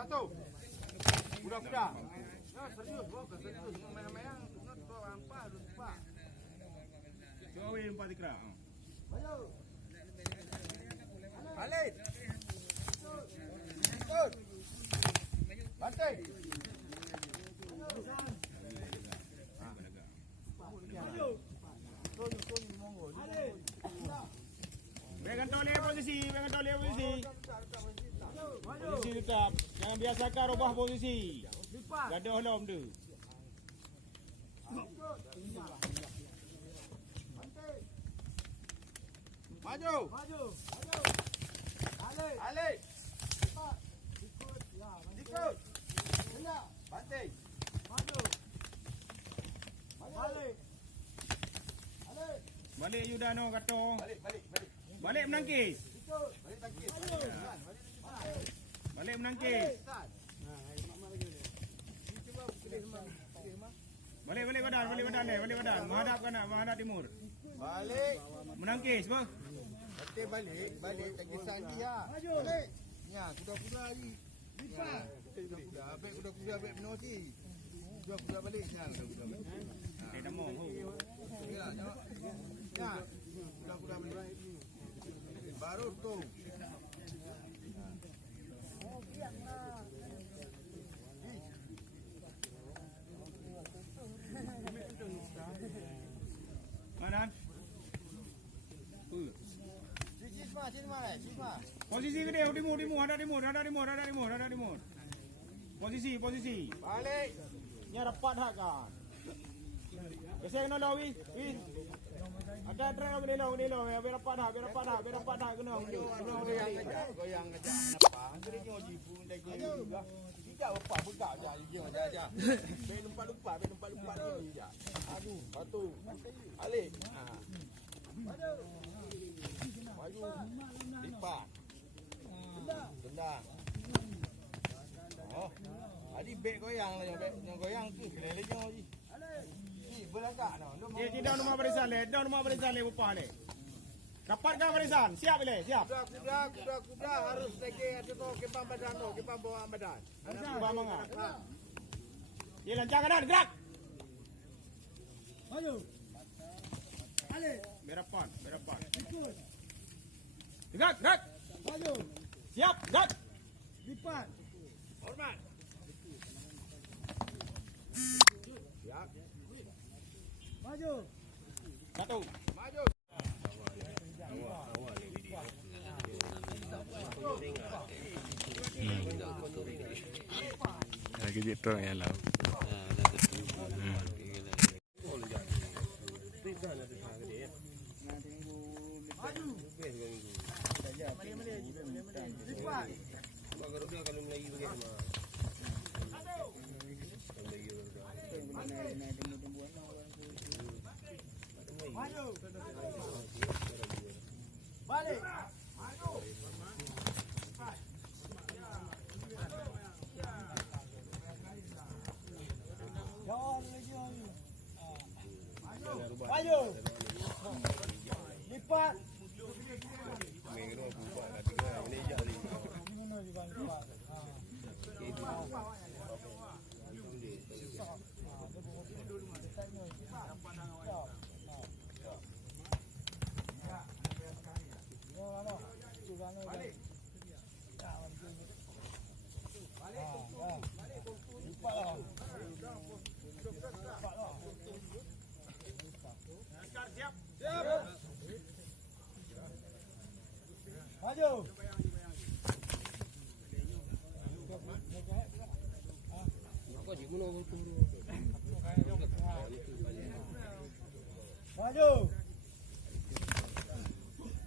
Satu. Kuda-kuda. Ya, serius, bukan serius. Main-main, tu apa harus pak. Jauhin 4 ikra. Maju. Balik. Ikut. Bantai. Maju. Tolong monggo. Pegang toleh posisi, pegang toleh posisi. Posisi tetap. Jangan biasakan ubah posisi. Gaduh lom tu. Maju. Maju. Balik. Balik. Ikut. Ya, ikut. Hendak. Bantai. Maju. Balik. Balik. Balik Yudano kata. Balik. Balik menangkis. Ikut. Balik tangkis. Balik menangkis. Balik badan, balik badan. Menghadap kanan, menghadap timur. Balik. Menangkis, bah. Okey, balik tak kisah ni ya. Balik. Ya, kuda-kuda ni. Lipat. Kuda-kuda ambil penoti. Kuda-kuda balik ya, kuda-kuda balik. Dia dah mau. Ya, tengok. Ya. Kuda-kuda balik. Baru tu. Mana? Posisi ke dia, timur, ada timur. Posisi. Balik. Ni rapat hak kan. Biasa kena lawi. Ada try ke dia, biar rapat hak kena. Goyang aja apa? Gereja jibu lagi juga. Tidak apa buka aja. Main lupa ni je. Aduh, satu. Alik. Maju. Lipat. Tendang. Oh. Adi beg goyang lah yang goyang tu kelele je lagi. Ni berlagak noh. Dia down rumah barisan le upah le. Dapatkan barisan. Siap le, siap. Kuda harus lagi ada tu kepang badan tu, kepang bawah badan. Kepang mangga. Dia lancang kanan, gerak. Maju. Balik. Berapan. Ikut. Gerak. Maju. Siap, gerak. Lipat. Hormat. Siap. Maju. Satu. Maju. Lagi jatuh yang lalu. Balik. Maju. Lipat. Maju. Maju.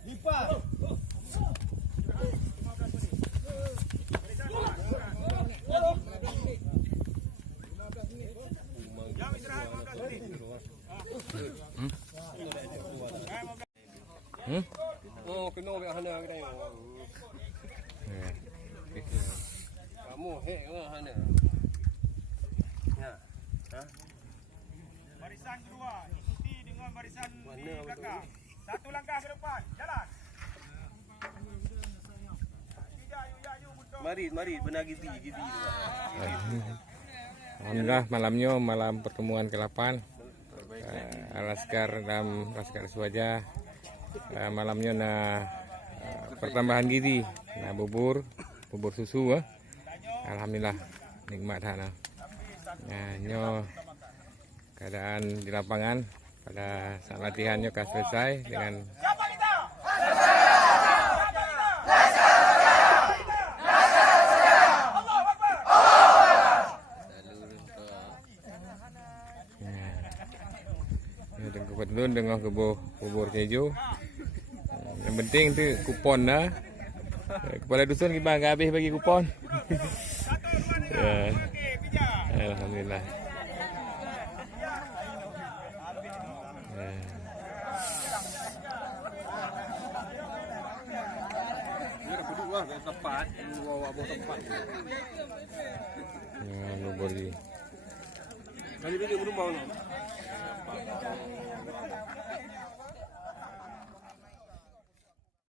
Lipat. Oh, kena ambil hana kita ni. Kamu hek ke hana? Ya. Ha? Barisan kedua ikuti dengan barisan di belakang. Satu langkah ke depan, jalan. Tidak ayu betul. Mari benar gizi juga. Alhamdulillah malamnya malam pertemuan ke-8 Laskar dalam Laskar Aswaja. Malamnya pertambahan gizi, bubur susu. Alhamdulillah nikmat hana. Nyo keadaan di lapangan pada saat latihannya akan selesai dengan kebetulan dengan bubur keju. Yang penting tu kupon dah. Kepala dusun kita enggak habis bagi kupon. Ya. Alhamdulillah. Ya. Dia dah duduk lah tempat, bawa tempat. Ya, bubur ni. Kali ni rumah ni.